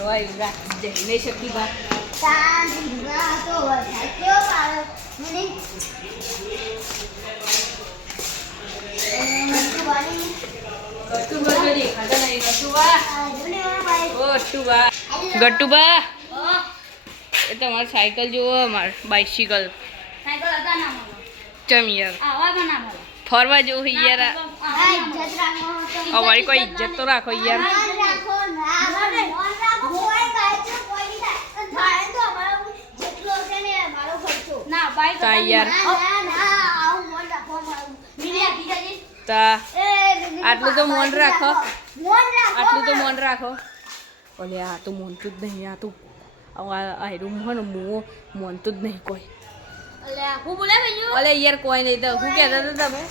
ફરવા એવું જઈ નહીં શકી બા તો કેવો પાડો મને ગટ્ટુબા એ તમારી સાયકલ જુઓ અમારે બાઇસિકલ ચમ યાર ફરવા જવું યાર અમારી કોઈ ઇજ્જત તો રાખો યાર આટલું તો મોન રાખો ઓલે આ તો મોનતું જ નહીં આ તું આયરું મોનતું જ નહીં કોઈ ઓલે યાર કોઈ નહીં તો શું કહેતા હતા તમે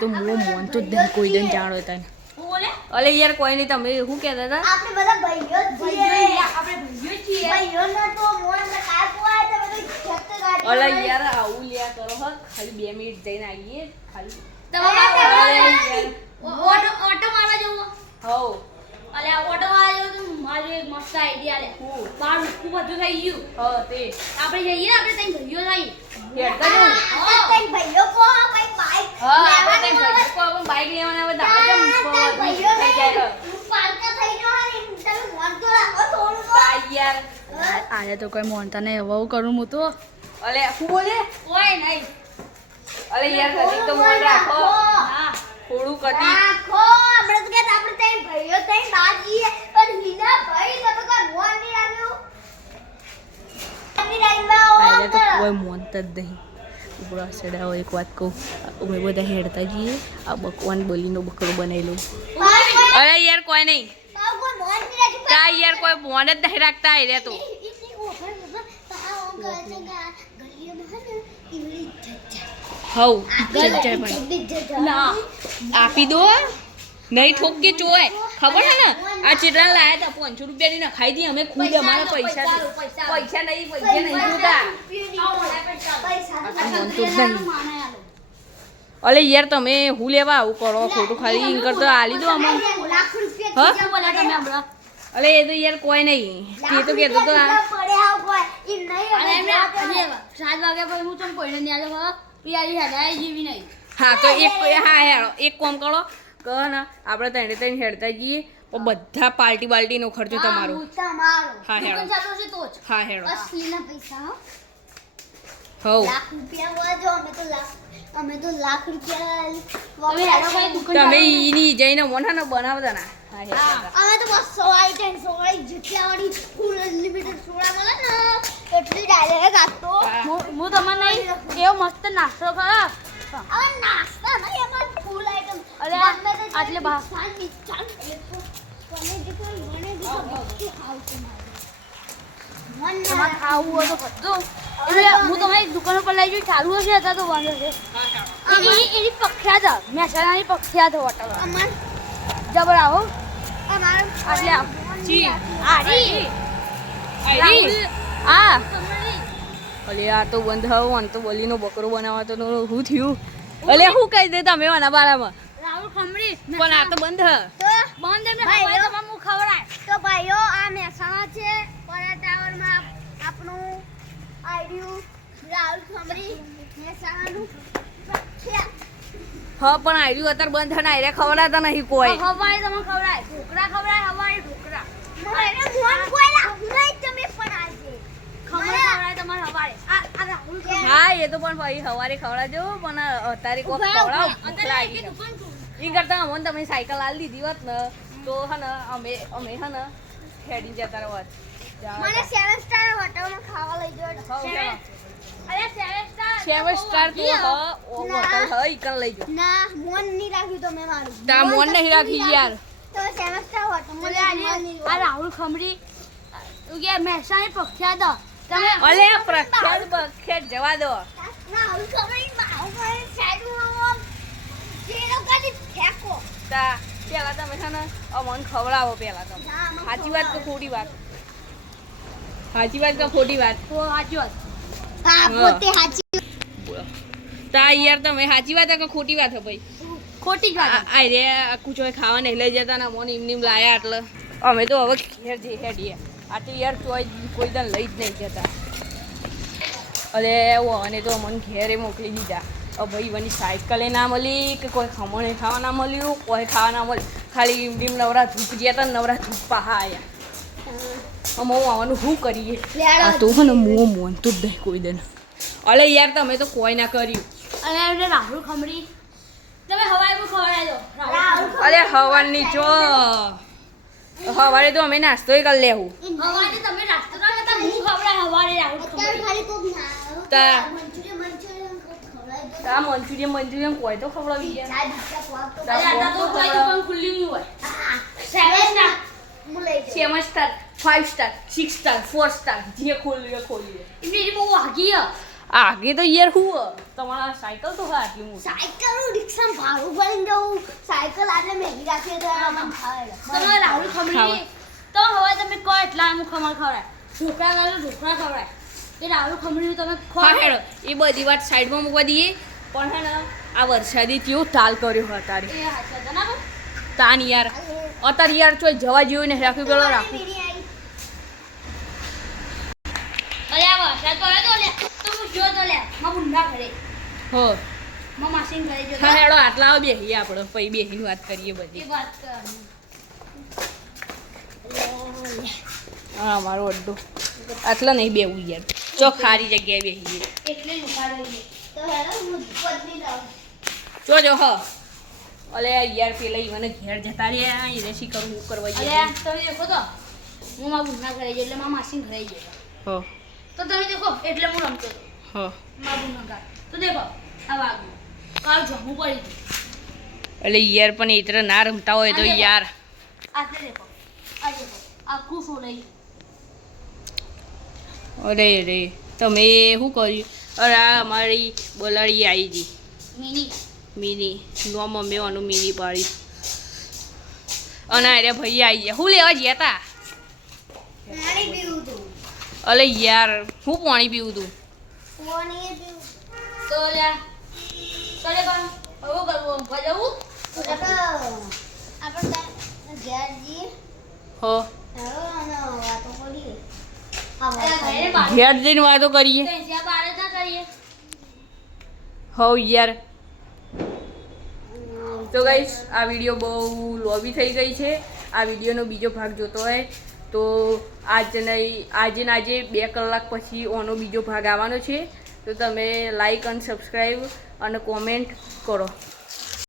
તો મોનતું જ નહીં કોઈ દન જાણો તને અલે યાર કોઈ નહીં તમે શું કહેતા હતા આપણે બધા ભાઈઓ છીએ ભાઈઓનો તો મોન કાપવા તો બધું જત ગાડી અલે યાર આવું લ્યા કરો હ ખાલી 2 મિનિટ જઈને આવીએ ખાલી ઓટો મારવા જવું હો અલે આ ઓટો મારવા જવું તો મારો એક મસ્ત આઈડિયા લે બાર ખૂબ બધું થઈ ગયું તે આપણે જઈએ આપણે તઈ ભાઈઓ થઈ હેડતા જવું તઈ ભાઈઓ કો ભાઈ બાઈક આપણે તઈ ભાઈઓ કો આપણે બાઈક લેવાના હવે દાદા ભાઈઓ થઈ જાય પાલકા થઈ જવા ને તમે મોન તો રાખો થોડું તો યાર આજે તો કોઈ મોનતા નહીં હવે કરું હું તો અલે શું બોલે કોઈ નહીં અલે યાર કદી તો મોન રાખો હા થોડું કદી રાખો આપણે તો કે આપણે તઈ ભાઈઓ તઈ બાજીએ પણ હિના ભાઈ તો કોઈ મોન નહીં રાખ્યું આજે તો કોઈ મોનતા જ નહીં ઉપરા સડાવો એક વાત કહું અમે બધા હેડતા જઈએ આ બકવાન બોલીનો બકરો બનાવેલો અરે યાર કોઈ નહીં તા યાર કોઈ મોન જ નહીં રાખતા એ રે તો હવ જજ્જા ભાઈ ના આપી દો નહીં ઠોકે ચોય ખબર છે ને આ ચીટલા લાયા હતા 500 રૂપિયાની ના ખાઈ દી અમે ખુદ અમારા પૈસા નહીં જોતા અલે યાર તમે હું લેવા આવું કરો ખોટું ખાલી ઇન કરતો આલી દો અમને અલે એ તો યાર કોઈ નહીં તે તો કહેતો તો 7 વાગ્યા પછી હું તને કોઈને નહીં આલો પિયારી હદાય જેવી નહીં હા તો એક કામ કરો કહો ને આપણે ત્રણે હેડતા જઈએ પણ બધા પાર્ટી નો ખર્ચો તમારો હા હેડો હા હેડો હવ અમે તો લાખ રૂપિયા તમે ઈની જઈને મોના ને બનાવતા ના હા હેડો અમે તો બસ 100 જેટલા વાળી ફૂલ અનલિમિટેડ સોડા મળે ને એટલી ડાયરેક્ટ આપતો હું તમને નહીં કેવો મસ્ત નાસ્તો ખરા હવે નાસ્તા નહીં અમાર ફૂલ આઈટમ અરે આટલે બહાર સાન મિચાન મને જે કોઈ મને જે બધું ખાવું મન તમારે ખાવું હોય તો બધું એટલે હું તમારી દુકાન પર લઈ જઈ ચાલુ હશે હતા તો વાંધો છે એની પ્રખ્યાત મહેસાણાની પ્રખ્યાત હોટલ અમાર જબર આવો અમાર આટલે આવો જી આરી આ અલે આ તો બંધ હવ અન તો બોલીનો બકરો બનાવવા તો હું થયું અલે હું કહી દે તમે આના બારામાં રાહુલ ખમરી પણ આ તો બંધ તો બંધ એમને ભાઈઓ, ખબર તમારે હું ખવડાય તો ભાઈઓ આ મહેસાણા છે પરા ટાવરમાં આપણું આઈડિયું રાહુલ ખમરી મહેસાણાનું પ્રખ્યાત હા પણ આર્યું અત્યારે બંધ થઈને આર્યા ખવડાતા નહીં કોઈ હવાઈ તમે ખવડાય ઢોકળા ખવડાય હવાઈ ઢોકળા મને મોન કોઈ રાહુલ નહીં તમે પણ આજે ખવડાય તમારે હવાઈ આ રાહુલ હા એ તો પણ ભાઈ સવારે ખવડાવજો પણ અત્યારે કોઈ ખવડાવ ભૂખ લાગી છે. ઈ કરતા અમને તમે સાયકલ આલી દીધી હોત ને તો હે ને અમે હે ને હેડી જતા રહો મને 7 સ્ટાર હોટલમાં ખાવા લઈ જાવ અરે 7 સ્ટાર 7 સ્ટાર તો હોટલ હ ઈ કર લઈ જો ના મોન નહીં રાખ્યું તમે મારું તા મોન નહીં રાખી યાર તો 7 સ્ટાર હોટલમાં આ રાહુલ ખમરી તું કે મહેસાણી પ્રખ્યાત તમે અલે પ્રખ્યાત બખ્યાત જવા દો રાહુલ ખમણી મારું કરે સાઈડમાં જે લોકોની ફેંકો તા પેલા તમે છે ને અમને ખવડાવો પેલા તમે ના, અમને સાચી વાત કે ખવડાવો. ખોટી વાત સાચી વાત કે ખોટી વાત તો સાચી વાત હા પોતે સાચી બોલો તા યાર તમે સાચી વાત કે ખોટી વાત હે ભાઈ ખોટી જ વાત આ રે કુછો ખાવા નહીં લઈ જતા ને મને એમને એમ લાયા એટલે અમે તો હવે ઘેર જઈ હેડીએ આ તો યાર કોઈ દન લઈ જ નહીં જતા અરે અને તો મને ઘેરે મોકલી દીધા ભાઈ મને સાયકલે ના મળી કે કોઈ ખમણે ખાવા ના મળ્યું કોઈ ખાવા ના મળ્યું ખાલી એમ નવરા ધૂપ ગયા હતા ને નવરા ધૂપ પાહા આવ્યા અમે આવવાનું શું કરીએ આ તો હે ને મોન તું જ નહીં કોઈ દન અલે યાર તમે તો કોઈ ના કર્યું અને એમને રાહુલ ખમણી તમે હવાઈ પણ ખવડાવી દો રાહુલ અરે હવાની ચો હવારે તો અમે નાસ્તો કરી લેવું હવારે તમે નાસ્તો ના કરતા હું ખવડાય હવારે રાહુલ અત્યારે ખમણી ખાલી કોક તા. મંચુરિયન કોક ખવડાવી દો આ મંચુરિયન કોઈ તો ખવડાવી ગયા ચાય બીજા કોક તો તા. અરે આટલા તો કોઈ દુકાન ખુલ્લી નહીં હોય હા 7 સ્ટાર હું લઈ જાઉં 7 સ્ટાર 5 સ્ટાર 6 સ્ટાર 4 સ્ટાર જે ખોલ્યું એ ખોલ્યું એમની બહુ વાગી હે આગે તો યાર હું તમારા સાયકલ તો હા આટલી મોટી સાયકલ રિક્ષા ભાડું ભરીને જવું સાયકલ આટલે મેગી રાખીએ તો આમાં ખાવે તમે રાહુલ ખમણી તો હવે તમે કહો એટલા હું ખમણ ખવડાય ઢોકળા કરો ઢોકળા ખવડાય એ રાહુલ ખમણી તમે ખો હા હેડો એ બધી વાત સાઈડમાં મૂકવા દઈએ પણ હે ને આ વરસાદી કેવો તાલ કર્યો હતો તારે એ હાચા હતા ના તાન યાર અત્યારે યાર ચોય જવા જેવું ને રાખ્યું પેલો રાખું અરે આ વરસાદ પડે તો લે તો હું જો તો લે માં બુંડા ઘરે હો માં માસીન ઘરે જો હા હેડો આટલા આવે બેહીએ આપણે પછી બેહીને વાત કરીએ એ બધી વાત કરવાની હા મારો અડ્ડો આટલા નહીં બેવું યાર ચો ખારી જગ્યાએ બેહીએ એટલે જ ઉપાડો એ તો હેડો હું બદલી લઉં જો જો હ અલે યાર પેલા મને ઘેર જતા રહ્યા એ રેસી કરું હું કરવા અરે જઈએ તમે દેખો તો હું માં બુંડા ઘરે જો એટલે માં માસીન ઘરે જો હો તો તમે દેખો એટલે હું રમતો હતો હો માં બુંડા ઘર તો દેખો આ વાગ્યું કાલ જમવું પડી ગયું એટલે યાર પણ ઇતર ના રમતા હોય તો યાર આટલે દેખો આ દેખો આખું સોલાઈ અરે રે તમે શું કર્યું અરે આ અમારી બોલાડી આવી હતી મિની મિની નો મમ્મીવાનું મિની પાડી અને અરે ભાઈ આવી ગયા શું લેવા ગયા તા પાણી પીવું તું અલે યાર હું પાણી પીવું તું પાણી પીવું તો લ્યા ચલે પણ હવે કરવું ઊંઘવા જવું આપણે ઘેર જઈએ હો હેડો અને વાતો કરીએ અરે ઘરે બાર ઘેર જઈને વાતો કરીએ ત્યાં બાર જ ના કરીએ હો યાર તો ગાઈસ આ વિડીયો બહુ લોબી થઈ ગઈ છે આ વિડીયોનો બીજો ભાગ જોતો હોય તો આજે ને આજે 2 કલાક પછી ઓનો બીજો ભાગ આવવાનો છે તો તમે લાઈક અને સબસ્ક્રાઈબ અને કોમેન્ટ કરો